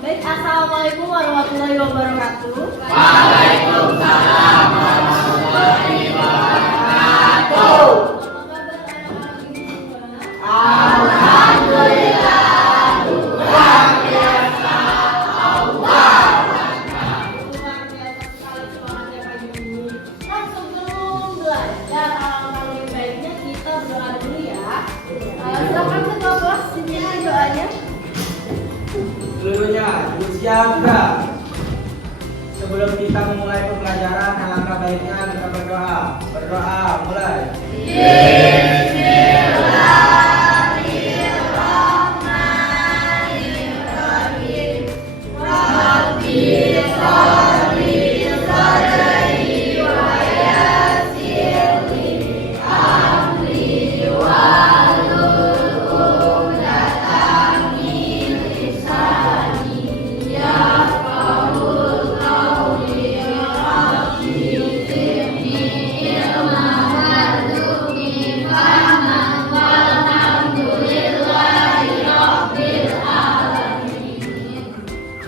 Baik, assalamualaikum warahmatullahi wabarakatuh. Waalaikumsalam warahmatullahi wabarakatuh. Apa kabar anak-anak ini semua? Alhamdulillah, luar biasa Allah. Luar biasa sekali semangatnya pagi ini. Nah, sebelum belajar, alangkah lebih baiknya kita berdoa dulu ya. Silakan ketua kelas dipimpin doanya. Seluruhnya bersiap. Sebelum kita memulai pembelajaran, alangkah baiknya kita berdoa. Berdoa, mulai.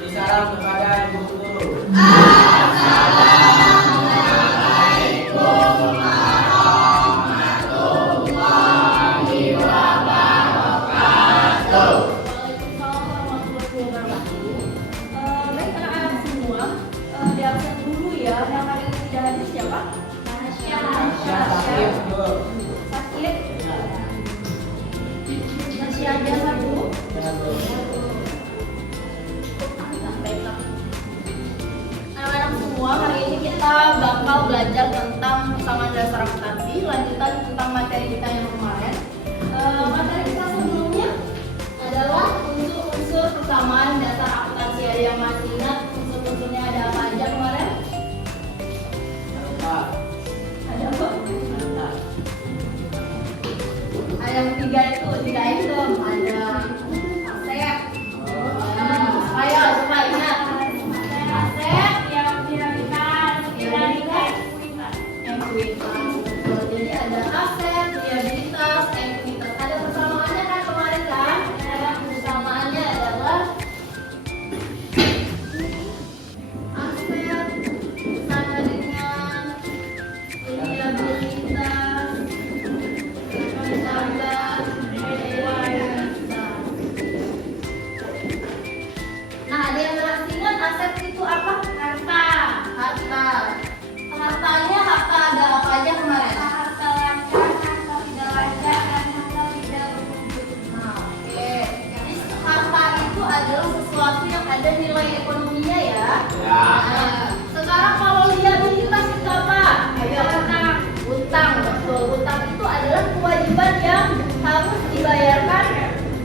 Isyarat kepada ibu guru. Waalaikumsalam warahmatullahi wabarakatuh. Baik anak-anak semua, di absen dulu ya. Yang hari ini tidak hadir siapa? Tasya sakit, Bu. Sakit. Masih ada satu. Ya, Bu. Baiklah. Anak-anak semua, hari ini kita bakal belajar tentang persamaan dasar akuntansi, lanjutan tentang materi kita yang kemarin. Materi kita sebelumnya adalah unsur-unsur persamaan dasar akuntansi. Ada yang masih ingat unsur-unsurnya ada apa aja kemarin? Pak. Ada apa? Ada yang tiga itu ada aset. Ayo coba ingat. Aset yang prioritas, ekuitas. Jadi ada aset, prioritas, ekuitas. Ada persamaannya kan kemarin kan? Persamaannya adalah aset sama dengan liabilitas ditambah ekuitas. Nah, ada yang masih ingat aset itu apa? Harta. Hartanya harta ada apa aja kemarin? Harta lancar, harta tidak lancar, dan harta tidak berwujud. Nah, oke. Jadi harta itu adalah sesuatu yang ada nilai ekonominya ya. Nah, sekarang kalau liabilitas itu apa? Ayo, utang. Betul. Utang itu adalah kewajiban yang harus dibayarkan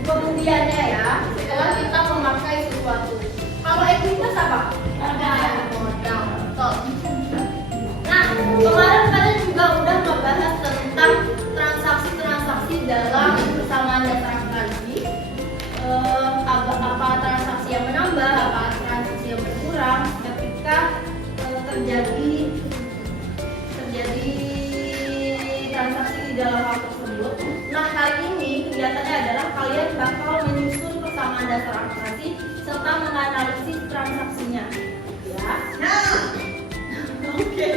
kemudiannya ya, setelah kita memakai sesuatu. Kalau ekuitas apa? Modal. Betul. Nah, kemarin kalian juga udah membahas tentang transaksi-transaksi dalam persamaan dasar akuntansi. Apa transaksi yang menambah, apa transaksi yang berkurang ketika terjadi transaksi di dalam hal tersebut. Nah, hari ini kegiatannya adalah kalian bakal menyusun persamaan dasar akuntansi serta menganalisis transaksinya. Ya. Oke.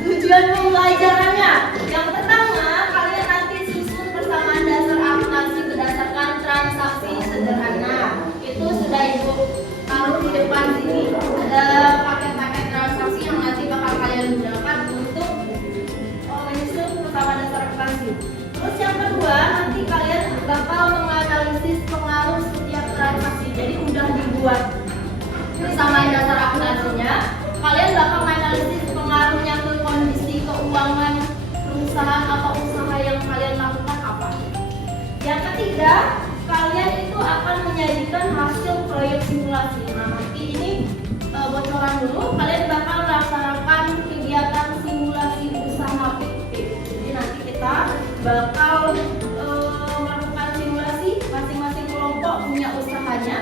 Tujuan pembelajarannya yang pertama, kalian nanti susun persamaan dasar akuntansi berdasarkan transaksi sederhana. Itu sudah ibu taruh di depan sini. Ada paket-paket transaksi yang nanti bakal kalian gunakan untuk menyusun persamaan dasar akuntansi. Terus yang kedua, nanti kalian bakal menganalisis pengaruh setiap transaksi. Jadi udah dibuat persamaan dasar akuntansinya. Kalian bakal menganalisis pengaruhnya ke kondisi keuangan perusahaan atau usaha yang kalian lakukan apa. Yang ketiga, kalian itu akan menyajikan hasil proyek simulasi. Nah, nanti ini bocoran dulu, kalian bakal melaksanakan kegiatan simulasi usaha fiktif. Jadi nanti kita bakal melakukan simulasi, masing-masing kelompok punya usahanya,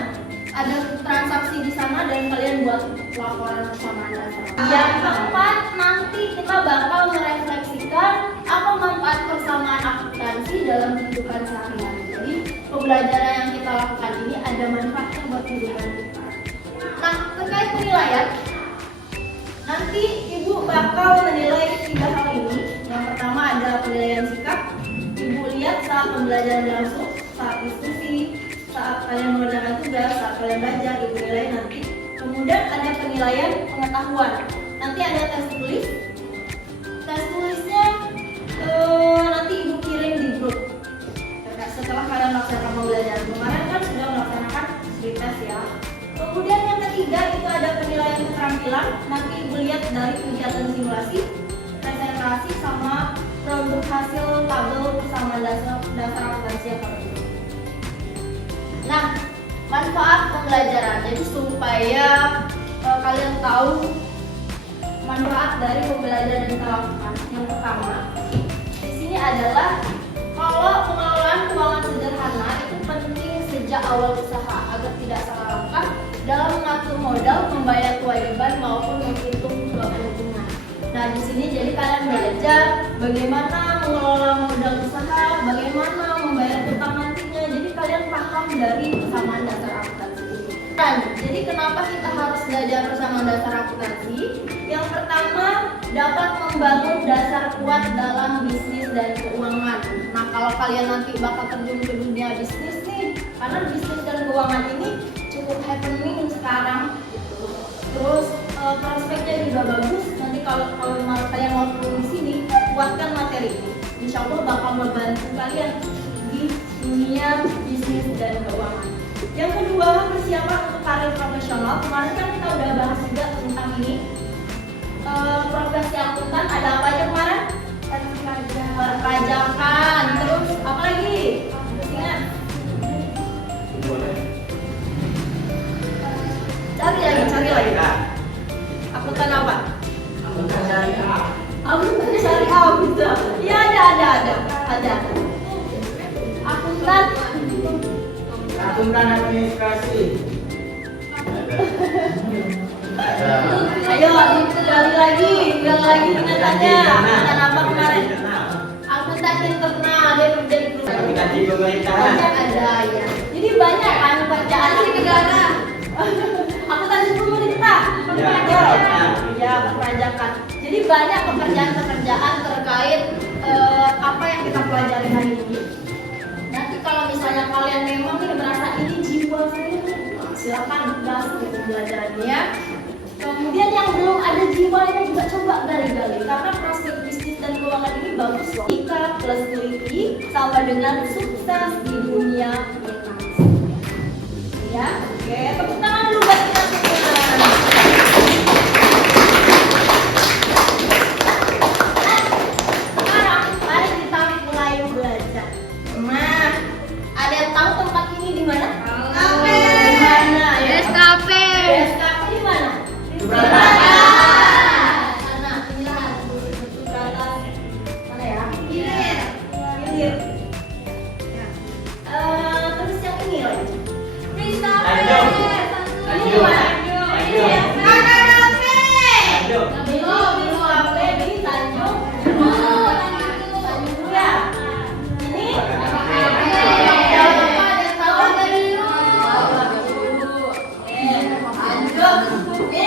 ada transaksi di sana dan kalian buat laporan persamaan dasar. Yang keempat, nanti kita bakal merefleksikan apa manfaat persamaan akuntansi dalam kehidupan sehari-hari. Jadi pembelajaran yang kita lakukan ini ada manfaatnya buat kehidupan kita. penilaian. Nanti ibu bakal menilai 3 hal ini. Yang pertama ada penilaian sikap. Ibu lihat saat pembelajaran langsung, saat diskusi, saat kalian mengerjakan tugas, saat kalian belajar, ibu nilai nanti. Kemudian ada penilaian pengetahuan. Nanti ada tes tulis. Tes tulisnya nanti ibu kirim di grup. Setelah kalian melaksanakan pembelajaran kemarin kan sudah melaksanakan di tes ya. Kemudian yang ketiga itu ada penilaian keterampilan. Nanti ibu lihat dari kegiatan simulasi, presentasi sama produk hasil tabel persamaan dasar akuntansi yang kalian buat. Nah, manfaat pembelajaran. Jadi supaya kalian tahu manfaat dari pembelajaran yang kita lakukan. Yang pertama, di sini adalah kalau pengelolaan keuangan sederhana itu penting sejak awal usaha agar tidak salah langkah dalam mengatur modal, membayar kewajiban maupun menghitung keuntungan. Nah, di sini jadi kalian belajar bagaimana mengelola modal usaha, bagaimana membayar utang nantinya. Jadi kalian paham dari persamaan dasar akuntansi itu. Dan jadi kenapa kita harus belajar persamaan dasar akuntansi? Yang pertama, dapat membangun dasar kuat dalam bisnis dan keuangan. Nah, kalau kalian nanti bakal terjun ke dunia bisnis nih, karena bisnis dan keuangan ini cukup happening sekarang gitu. Terus prospeknya juga bagus. Nanti kalau kalian mau turun di sini, kuatkan materi ini. Insya Allah bakal membantu kalian di dunia bisnis dan keuangan. Yang kedua, persiapan untuk karir profesional. Kemarin kan kita udah bahas juga tentang ini. Profesi akuntan ada apa aja kemarin? Perpajakan. Terus apa lagi? Ingat? Cari lagi. Akuntan apa? Akuntan syariah. Akuntan syariah bisa. Iya ada. Akuntan administrasi. Ayo, ulang lagi ingatannya. Akuntan apa kemarin? Akuntan internal, dia kerja di perusahaan. Aplikasi pemerintahan. Banyak ada ya. Jadi banyak kan pekerjaan di negara. Akuntan pemerintah, perpajakan. Ya, perpajakan. Jadi banyak pekerjaan terkait apa yang kita pelajari hari ini. Nanti kalau misalnya kalian memang merasa ini jiwa saya, silakan gas untuk pembelajarannya ya. Kemudian yang belum ada jiwanya juga coba gali-gali karena prospek bisnis dan keuangan ini bagus loh. Ika plus teliti sama dengan sukses di dunia finansial. Ya, oke, tepuk tangan dulu buat kita semua. Sekarang mari kita mulai belajar. Nah, ada yang tahu tempat ini di mana? Kafe. Di mana? Yes, kafe. Yes, kafe di mana? Subrata. Sana, pilihan. Subrata. Mana ya? Hilir. Terus yang ini lagi. Tanjung. Ini di mana? Ini ya. Tanjung. Belum kafe di Tanjung. Tanjung Mulia. Ini? Yang tahu dari lu. Tanjung. Ini.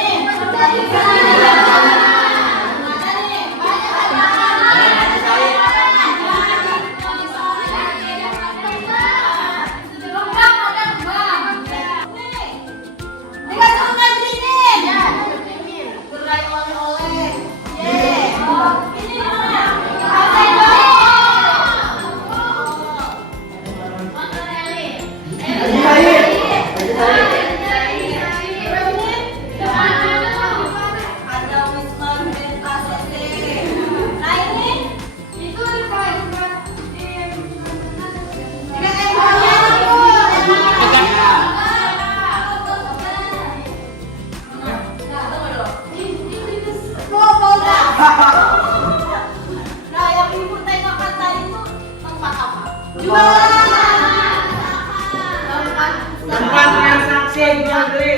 Gerai oleh-oleh. Ini mana? Ada Wisma Benta CC. Nah ini itu Nah, yang ibu tengokkan tadi itu tempat apa? Tempat transaksi jual beli.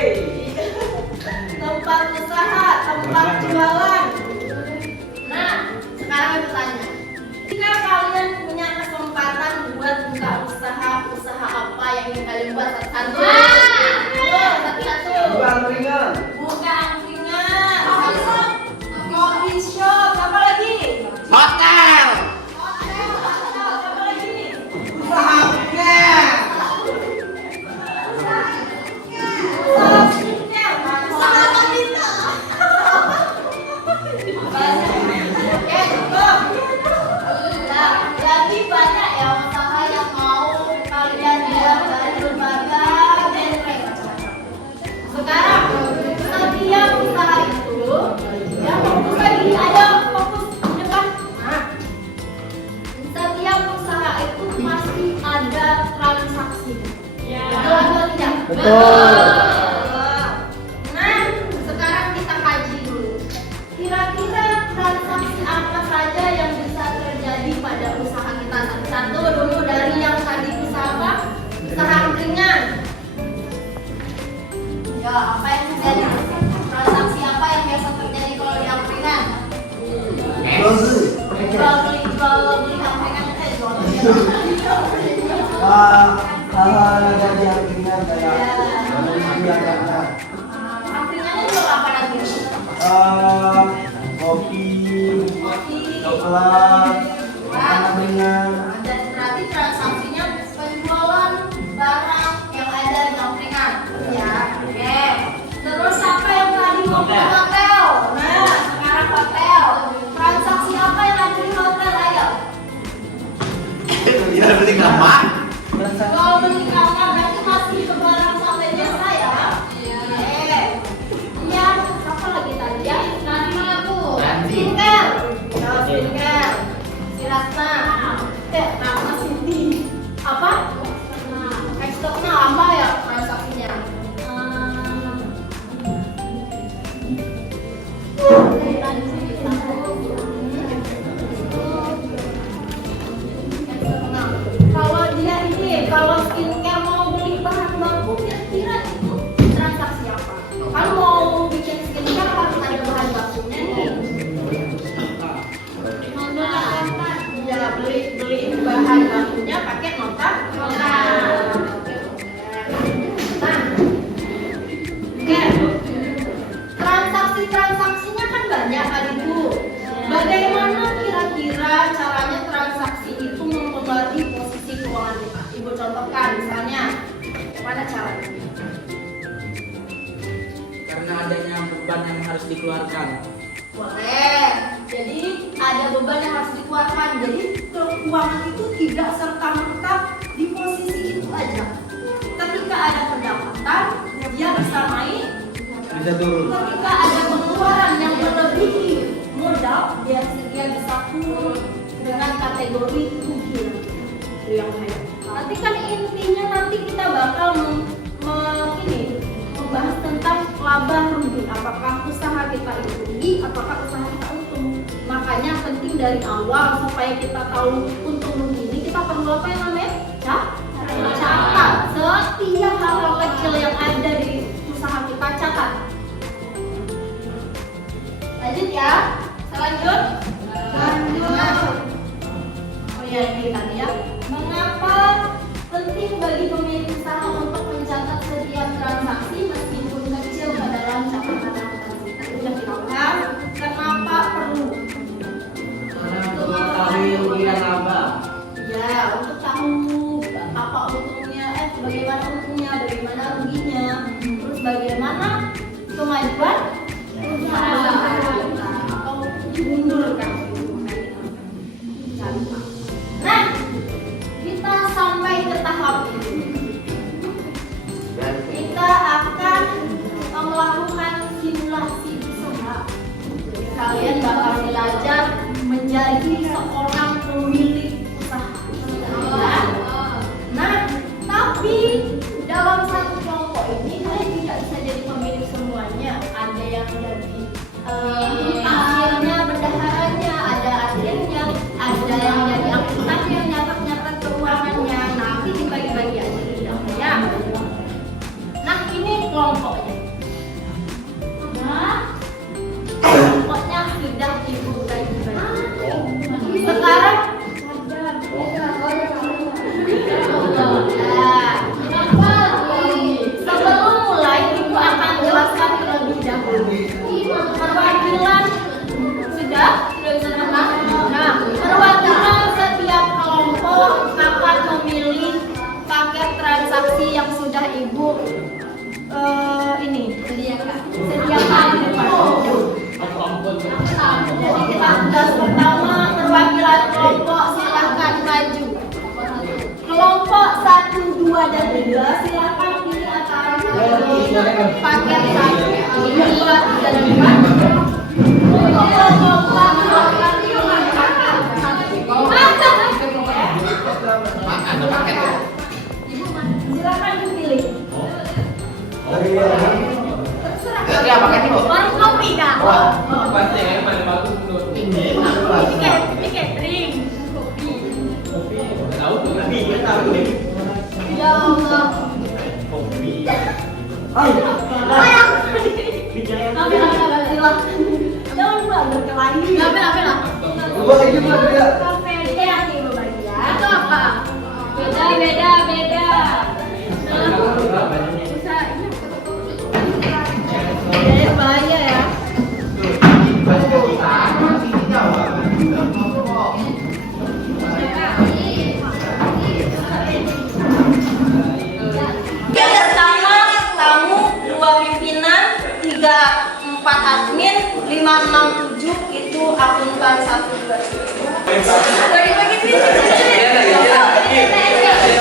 Tempat usaha, tempat jualan. Nah, sekarang aku tanya, jika kalian punya kesempatan buat buka usaha apa yang ingin kalian buat? Satu. Jual ringan. Bukan Nah, sekarang kita kaji dulu. Kira-kira transaksi apa saja yang bisa terjadi pada usaha kita? Satu dulu dari yang tadi usaha apa? Usaha angkringan. Ya, apa yang terjadi? Transaksi apa yang biasa terjadi kalau di angkringan? Jual beli angkringan itu jual beli. Hal-hal yang ada di angkringan kayak angkringan. Angkringannya jual apa lagi? Kopi, Kopi, coklat, makanan ringan. dan berarti transaksinya penjualan barang yang ada di angkringan. Ya, oke. Terus apa yang tadi mau ke hotel? Nah, sekarang hotel. Transaksi apa yang ada di hotel? Ayo. Ya beli kamar. Kalau beli kamar berarti masih ke barang sampai biasa ya? Iya. Iya. Apa lagi tadi ya? Tadi aku. Skincare. Ya, skincare. Si Ratna. Ratna Sinti. Apa? Eksternal apa ya transaksinya? Eksternal. Kalau dia ini, kalau skincare mau beli bahan baku, kira-kira itu transaksi apa? Kan mau bikin skincare harus ada bahan bakunya nih. Ya beli bahan bakunya pakai nota. Nah, transaksinya kan banyak kan Ibu. Bagaimana kira-kira caranya transaksi itu mempengaruhi posisi keuangan kita? Ibu contohkan misalnya, mana caranya? Karena adanya beban yang harus dikeluarkan. Boleh. Jadi ada beban yang harus dikeluarkan. Jadi keuangan itu tidak serta-merta di posisi itu aja. Ketika ada pendapatan, dia bisa naik. Bisa turun. Ketika ada pengeluaran yang melebihi modal, dia bisa turun dengan kategori rugi. Itu yang lain. Nanti kan intinya nanti kita bakal membahas tentang laba rugi. Apakah usaha kita itu rugi, apakah usaha kita untung. Makanya penting dari awal supaya kita tahu untung rugi ini kita perlu apa yang namanya? Catat. Setiap hal kecil yang ada di usaha kita catat. Lanjut ya. Lanjut. Oh ya ini tadi ya. Mengapa penting bagi pemilik usaha untuk mencatat setiap transaksi meskipun kecil ke dalam catatan akuntansi? Tadi sudah kita bahas. Kenapa perlu? Karena untuk mengetahui rugi dan laba. Ya, untuk tahu apa untungnya, bagaimana untungnya, bagaimana ruginya, terus bagaimana kemajuan usaha kita atau dimundurkan. Nah, kita sampai ke tahap ini. Kita akan melakukan simulasi usaha. Kalian bakal belajar menjadi seorang pemilik usaha. Nah, tapi dalam satu kelompok ini kalian tidak bisa jadi pemilik semuanya. Ada yang jadi akhirnya bendaharanya, ada akhirnya, ada yang jadi akuntannya, nyatat keuangannya. Nanti dibagi-bagi aja di dalamnya. Nah, ini kelompoknya. Nah, kelompoknya sudah Ibu bagi-bagi. Sekarang sebelum mulai, Ibu akan jelaskan terlebih dahulu. Perwakilan sudah bisa dengar? Nah, perwakilan setiap kelompok akan memilih paket transaksi yang sudah Ibu sediakan. Jadi kita tugas pertama perwakilan kelompok silahkan maju. Kelompok 1, 2, dan 3 silahkan pilih antara paket 1, 2, 3, dan 4. Silakan dipilih. Terserah. Ya, makan dulu. Warung kopi kak. Pasti yang paling bagus menurut ini. Ini catering. Kopi. Tahu tuh kan? Iya tahu nih. Ya Allah. Kopi. Ambil lah. Jangan lupa berkelahi. Ambil lah. Coba aja mah dia. Kafe dia yang tinggal bagi ya. Itu apa? Beda. Bisa ini bahaya ya. Pertama tamu, 2 pimpinan, 3, 4 admin, 5, 6, 7 itu akuntan 1, 2, 3. Bagi-bagi jangan dibelanjakan ya. Ini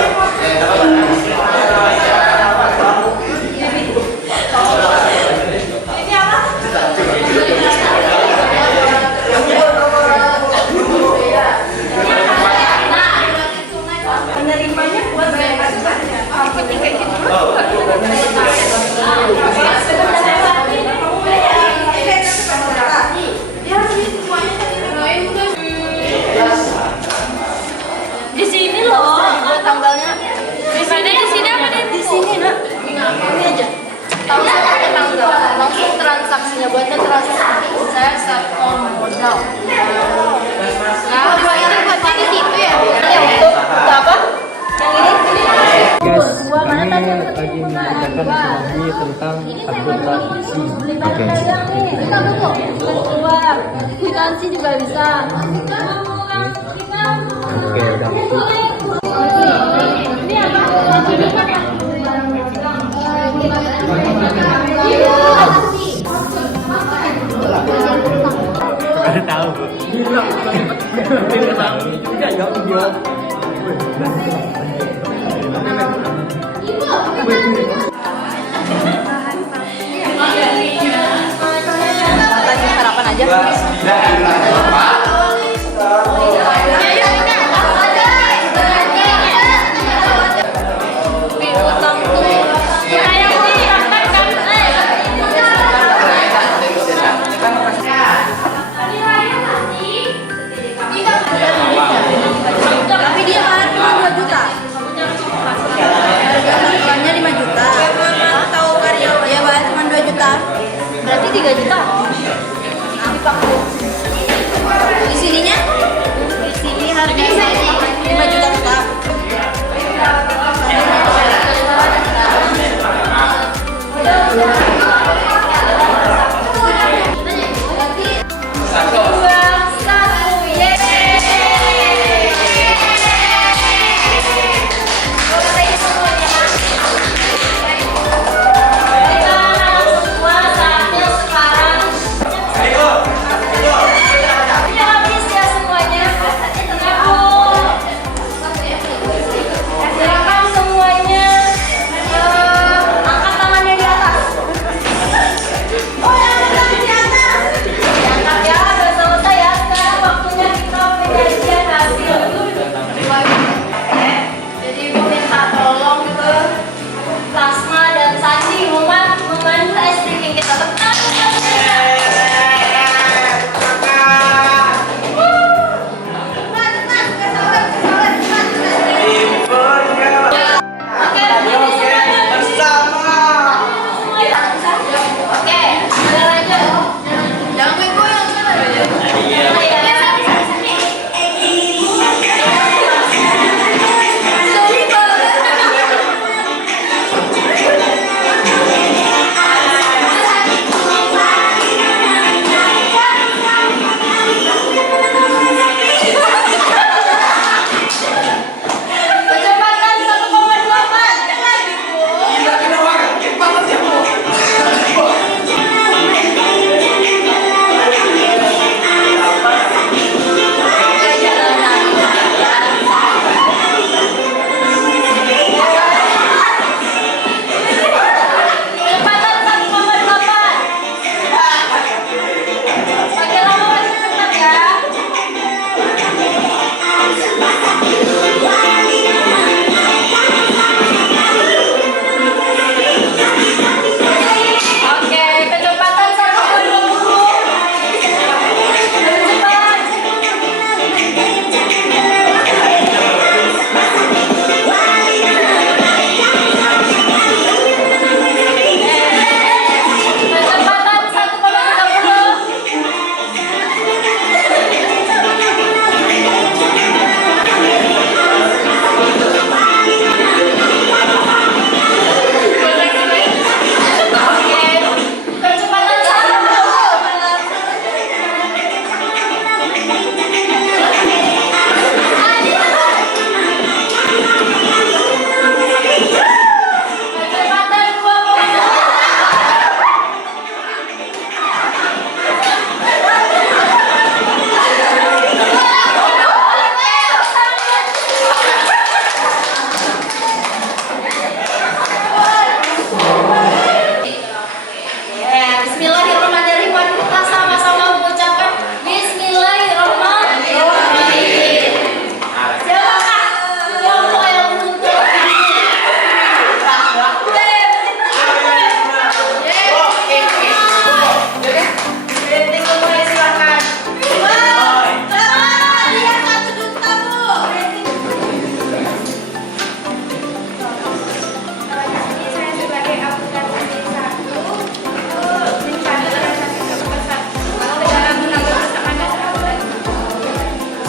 apa? Penerimanya buat bayar apa tiket itu? Di sini loh, tanggalnya. Di sini apa deh? Di sini nak. Ini aja. Tanggal pakai tanggal. Langsung transaksinya buatnya transaksi. Saya start modal. Nah, bayarnya buatnya di situ ya. Yang untuk apa? Yang ini? Guys, kami lagi mengajarkan lagi tentang akuntansi. Oke. Kita tuh keluar. Kwitansi juga bisa. Oke, udah. Ini apa? Ada tahu. Tidak tahu. Tidak jawab video. Sarapan aja. Tapi dia bayar cuma 2 juta. Harganya 5 juta. Tahu karyawan ya bayar cuma 2 juta. Berarti 3 juta. Di sininya? Di sini harganya 5 juta tetap. Bismillahirrahmanirrahim. Mari kita sama-sama mengucapkan Bismillahirrahmanirrahim. Siapakah kelompok yang menuntut? Kritik mulai silakan. Lihat satu juta bu. Saya sebagai akuntansi satu mencari transaksi sebesar dalam menanggung persamaan dasar akuntansi.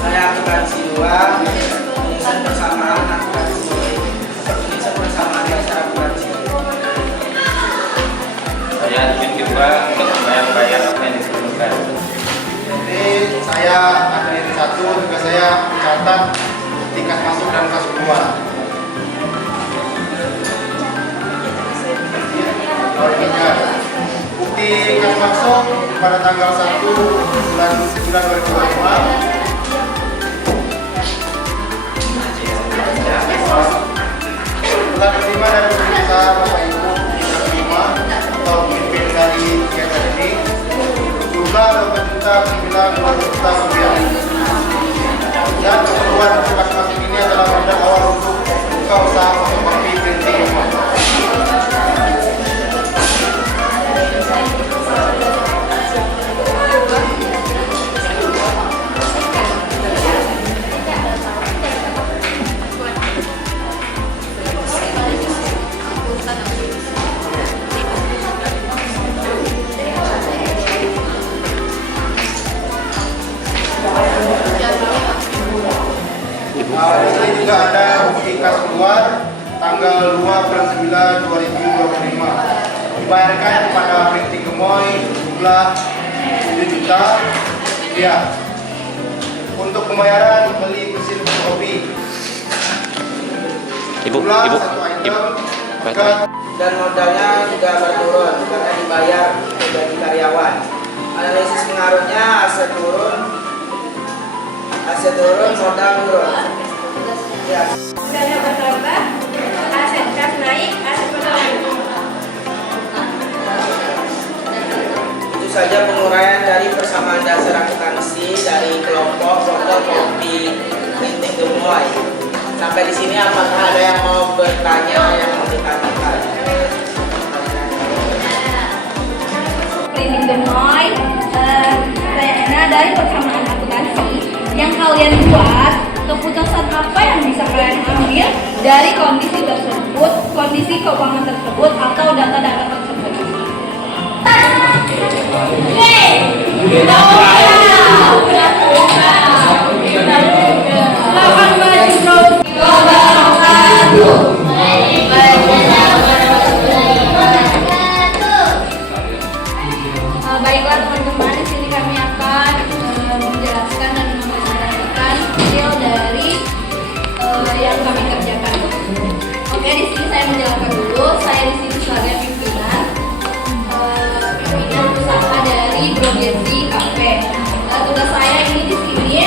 Saya akuntansi 2, penulisan persamaan akuntansi. Penulisan persamaan dasar akuntansi. Saya admin kedua untuk membayar apa yang diperlukan. Jadi saya admin 1, tugas saya mencatat tingkat masuk dan kas keluar. Berikutnya, bukti kas masuk pada tanggal 1 bulan 9 2025. Telah diterima dari pemirsa Bapak Ibu yang terima atau pemimpin dari kegiatan ini jumlah 2.900.000 rupiah. Dan keperluan kas masuk ini adalah modal awal untuk buka usaha fotokopi printing. Di sini juga ada bukti kas keluar tanggal 2 bulan 9 2025 dibayarkan kepada printing gemoy jumlah 7 juta rupiah untuk pembayaran beli mesin fotokopi. Jumlah satu item Dan modalnya juga berturun karena dibayar dari karyawan. Analisis pengaruhnya aset turun, modal turun. Ya. Modalnya bertambah, aset kas naik, aset modal naik. Itu saja penguraian dari persamaan dasar akuntansi dari kelompok fotokopi printing gemoy. Sampai di sini apakah ada yang mau bertanya, yang mau ditanyakan? Printing gemoy, pertanyaannya dari persamaan akuntansi yang kalian buat, keputusan apa yang bisa kalian ambil dari kondisi tersebut, kondisi keuangan tersebut atau data-data tersebut. Baiklah teman-teman, di sini kami akan menjelaskan dan mempresentasikan hasil dari yang kami kerjakan. Oke, di sini saya menjelaskan dulu. Saya di sini sebagai pimpinan usaha dari Brogersi Cafe. Tugas saya ini di sini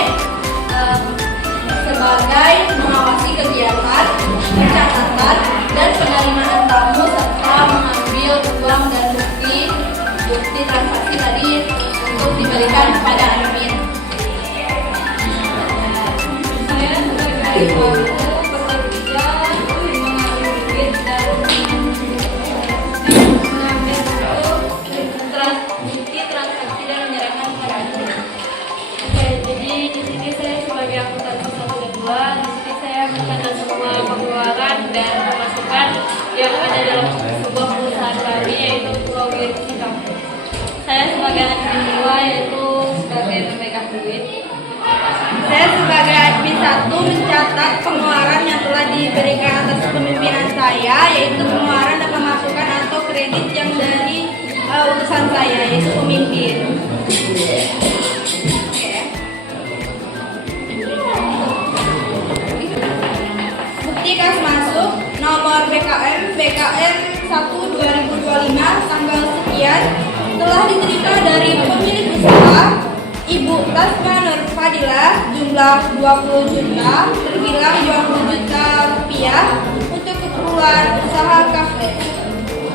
sebagai mengawasi kegiatan, pencatatan, dan penerimaan tamu serta mengambil uang dan bukti transaksi tadi untuk diberikan kepada admin. Saya sebagai pelaku bekerja mengambil duit dan mengambil bukti transaksi dan menyerahkan kepada admin. Oke, jadi di sini saya sebagai akuntansi 1 dan 2, di sini saya mencatat semua pengeluaran dan pemasukan yang ada dalam sebuah perusahaan kami, yaitu Brogersi Cafe. Saya sebagai admin 2, yaitu sebagai pemegang duit. Saya sebagai admin 1 mencatat pengeluaran yang telah diberikan atas kepemimpinan saya, yaitu pengeluaran dan pemasukan atau kredit yang dari urusan saya, yaitu pemimpin. Bukti kas masuk nomor BKM 1/2025 tanggal sekian telah diterima dari pemilik usaha Ibu Tasma Nur Fadilah jumlah 20 juta terbilang 20 juta rupiah untuk keperluan usaha kafe.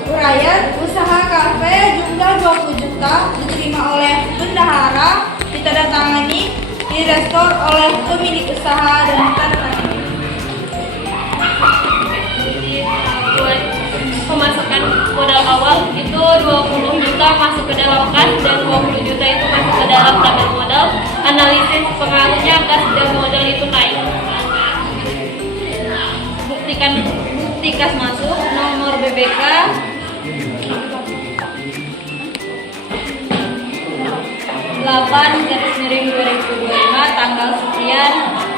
Uraian usaha kafe jumlah 20 juta akta diterima oleh bendahara, ditandatangani, direspon oleh pemilik usaha dan ditandatangani. Jadi buat pemasukan modal awal itu 20 juta masuk ke dalam kas dan 20 juta itu masuk ke dalam tabel modal. Analisis pengaruhnya kas dan modal itu naik. Bukti kas masuk, nomor BBK, (8/2025) tanggal sekian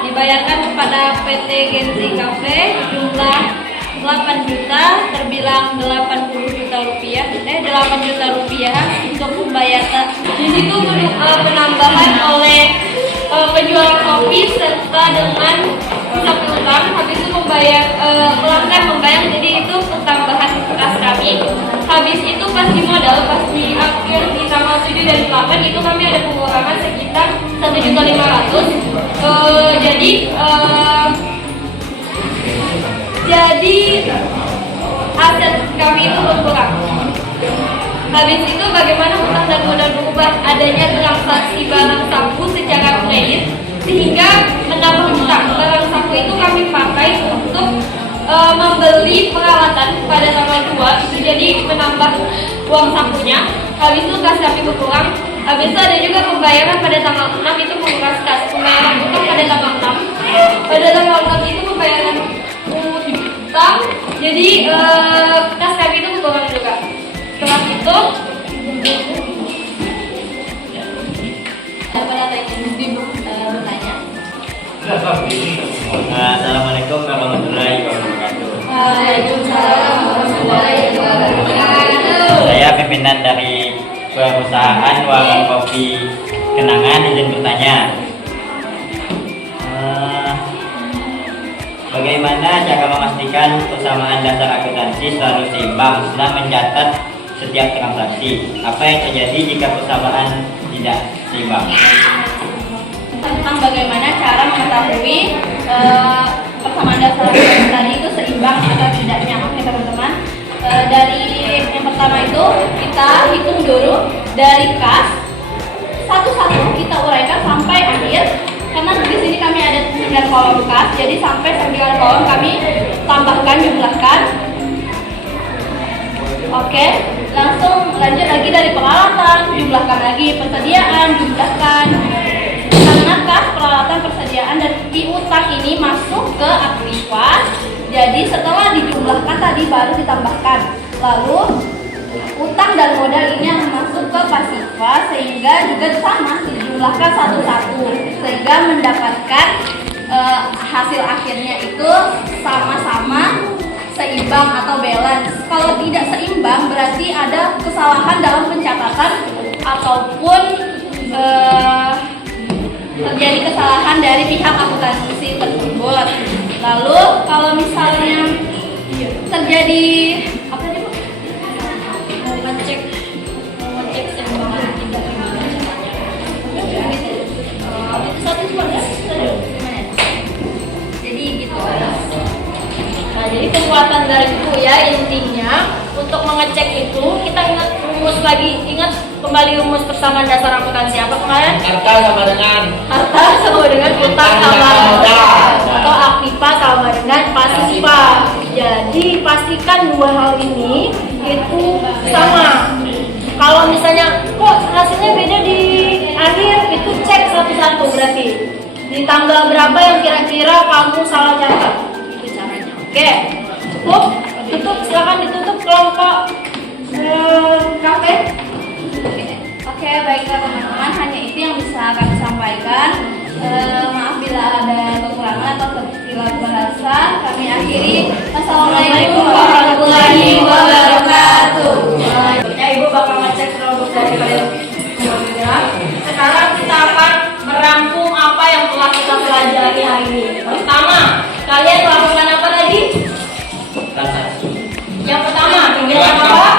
dibayarkan kepada PT Genzi Cafe jumlah 8 juta terbilang 80 juta rupiah 8 juta rupiah untuk membayar. Di situ penambahan oleh penjual kopi serta dengan pusat utang, habis itu membayar pelanggan membayar, jadi itu tambahan kas kami. Habis itu pas di modal, pas di akhir di tanggal 7 dan 8 itu kami ada pengurangan sekitar 1.500.000. Jadi aset kami itu berkurang. Habis itu bagaimana utang dan modal berubah? Adanya transaksi barang saku secara kredit sehingga menambah utang. Barang saku itu kami pakai untuk membeli peralatan pada tanggal 2 itu jadi menambah uang sakunya. Habis itu kas kami berkurang. Habis itu ada juga pembayaran pada tanggal 6 itu menguras kas. Pembayaran utang pada tanggal 6. Pada tanggal 6 itu pembayaran utang. Jadi kas kami itu berkurang juga. Setelah itu daripada bertanya. Assalamualaikum warahmatullahi wabarakatuh. Waalaikumsalam warahmatullahi wabarakatuh. Saya pimpinan dari perusahaan Warung Kopi Kenangan, izin bertanya. Bagaimana cara memastikan persamaan dasar akuntansi selalu seimbang setelah mencatat setiap transaksi? Apa yang terjadi jika persamaan tidak seimbang? Tentang bagaimana cara mengetahui persamaan dasar tadi itu seimbang atau tidaknya. Oke teman-teman, dari yang pertama itu kita hitung dulu dari kas satu-satu, kita uraikan sampai akhir. Karena di sini kami ada 9 kolom kas, jadi sampai 9 kolom kami tambahkan, jumlahkan. Oke, langsung lanjut lagi dari peralatan, jumlahkan lagi, persediaan, jumlahkan. Karena kas, peralatan, persediaan, dan piutang ini masuk ke aktiva, jadi setelah dijumlahkan tadi baru ditambahkan. Lalu utang dan modal ini yang masuk ke pasiva, sehingga juga sama dijumlahkan satu-satu sehingga mendapatkan hasil akhirnya itu sama-sama seimbang atau balance. Kalau tidak seimbang berarti ada kesalahan dalam pencatatan ataupun terjadi kesalahan dari pihak akuntansi tersebut. Lalu kalau misalnya terjadi apa nih Bu? Mengecek keseimbangan tidak gimana caranya. Itu satu cuma ya? Jadi gitu. Nah, jadi kekuatan dari itu ya, intinya untuk mengecek itu kita ingat rumus lagi, ingat kembali rumus persamaan dasar akuntansi apa kemarin? Harta sama dengan utang sama modal atau aktiva sama dengan pasiva. Jadi pastikan dua hal ini itu sama. Kalau misalnya kok hasilnya beda di akhir, itu cek satu-satu, berarti di tanggal berapa yang kira-kira kamu salah catat. Itu caranya. Oke, cukup. Tutup, silakan ditutup kelompok kafe. Oke, baiklah teman-teman, hanya itu yang bisa kami sampaikan. Maaf bila ada kekurangan atau terkeliru bahasa. Kami akhiri. Assalamualaikum warahmatullahi wabarakatuh. Ya, Ibu bakal ngecek produk dari kalian. Sekarang kita akan merangkum apa yang telah kita pelajari hari ini. Pertama, kalian melakukan apa tadi? transaksi. Yang pertama, kegiatan apa?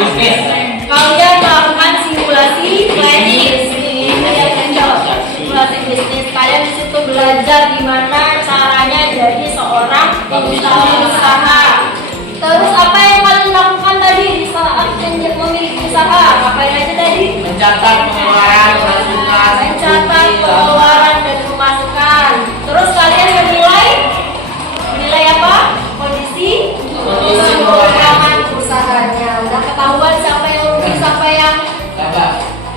Kalian melakukan simulasi bisnis. Simulasi bisnis. Kalian di situ belajar gimana caranya jadi seorang pengusaha. Terus apa yang kalian lakukan tadi di saat memiliki usaha? Ngapain aja tadi? mencatat pengeluaran, pemasukan, mencatat pengeluaran dan pemasukan. Terus kalian menilai apa? Kondisi keuangan usahanya. Udah ketahuan siapa yang rugi, siapa yang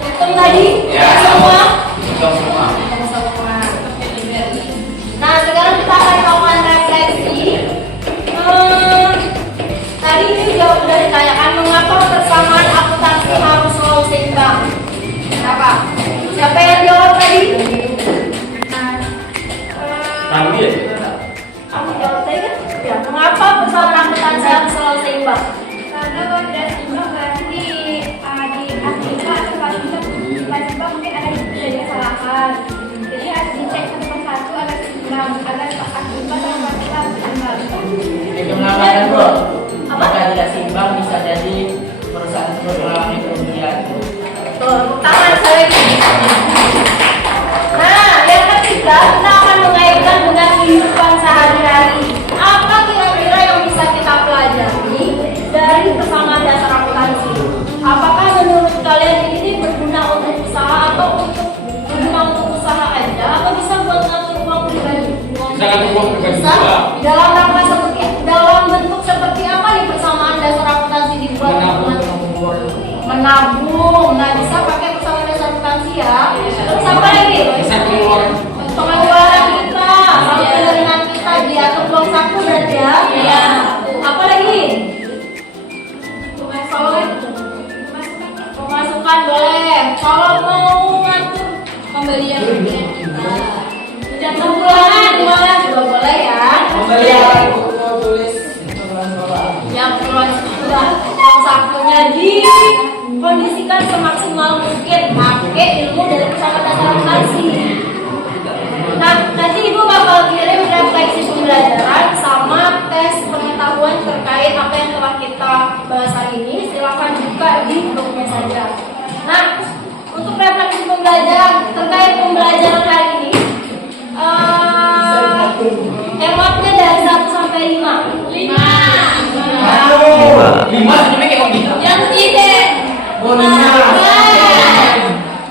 untung tadi? Ya. Semua. Untung semua. Semua. Nah, sekarang kita akan melakukan refleksi. Tadi ini sudah ditanyakan mengapa persamaan akuntansi harus selalu seimbang. Kenapa? Siapa yang jawab tadi? Kamu jawab tadi kan? Ya, mengapa persamaan akuntansi harus selalu seimbang? Karena kalau tidak seimbang berarti di aktiva atau tiba-tiba mungkin ada kesalahan. Jadi harus dicek satu persatu agar seimbang, agar aktiva dan passiva seimbang. Itu mengatakan bro, Apa? jika tidak seimbang bisa jadi perusahaan tersebut mengalami kerugian. Tuh, tangan saya. Nah, yang ketiga kita akan mengaitkan dengan kehidupan sehari-hari. Apa kira-kira yang bisa kita pelajari dari persamaan dasar akuntansi? Apakah menurut kalian ini berguna untuk usaha atau berguna untuk usaha aja atau bisa buat ngatur uang pribadi? Bisa. Dalam bentuk seperti apa nih persamaan dasar akuntansi dibuat? Menabung. Nah, bisa pakai persamaan dasar akuntansi ya. Terus apa lagi? Pengeluaran kita, sama penerimaan kita diatur uang saku berarti ya. Iya. Apa lagi? Pemasukan boleh. Kalau mau ngatur Pembelian kita. dan bulanan juga boleh ya. Pembelian buku tulis Yang sudah uang sakunya dikondisikan semaksimal mungkin pakai ilmu dari persamaan dasar akuntansi. Nah, nanti ibu bakal kirim refleksi pembelajaran sama tes pengetahuan terkait apa yang telah kita bahas hari ini. Silakan buka di blognya saja. Nah, untuk refleksi pembelajaran terkait pembelajaran hari ini, emotnya dari 1 sampai 5. 5 sebenarnya kayak gitu. Yang tidak.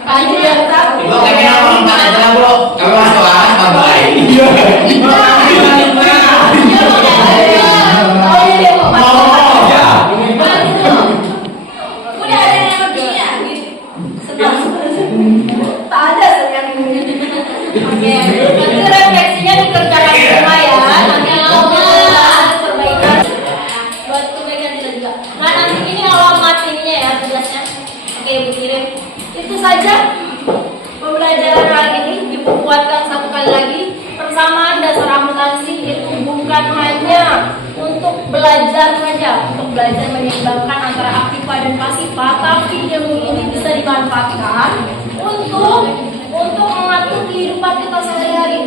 Ayo yang satu. Bro, kayaknya orang mana aja bro. Kalau soal tambah ini. Udah ada yang lebih ya? Tak ada yang ini. Oke, nanti refleksinya dikerjakan di rumah ya. Nanti ada perbaikan buat kebaikan kita juga. Nah, nanti ini alamat ininya ya tugasnya. Oke, ibu kirim. Itu saja pembelajaran hari ini. Ibu kuatkan satu kali lagi, persamaan dasar akuntansi itu bukan hanya untuk belajar saja, untuk belajar menyeimbangkan antara aktiva dan pasiva, tapi ilmu ini bisa dimanfaatkan untuk mengatur kehidupan kita sehari-hari.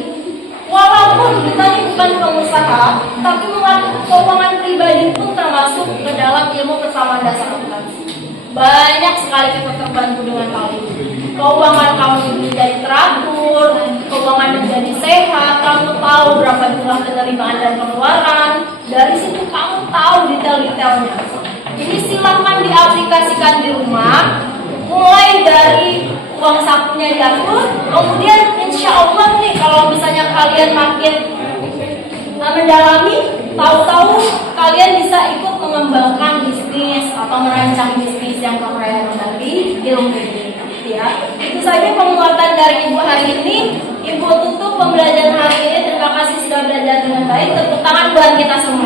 Walaupun kita ini bukan pengusaha, tapi mengatur keuangan pribadi pun termasuk ke dalam ilmu persamaan dasar akuntansi. Banyak sekali kita terbantu dengan hal ini. Keuangan kamu menjadi teratur, keuangan menjadi sehat, kamu tahu berapa jumlah penerimaan dan pengeluaran. Dari situ kamu tahu detail-detailnya. Jadi silakan diaplikasikan di rumah, mulai dari uang sakunya diatur, kemudian insya Allah nih kalau misalnya kalian makin mendalami, tahu-tahu kalian bisa ikut mengembangkan bisnis atau merancang bisnis yang keren dari ilmu ini. Ya, itu saja penguatan dari ibu hari ini. Ibu tutup pembelajaran hari ini. Terima kasih sudah belajar dengan baik. Tepuk tangan buat kita semua.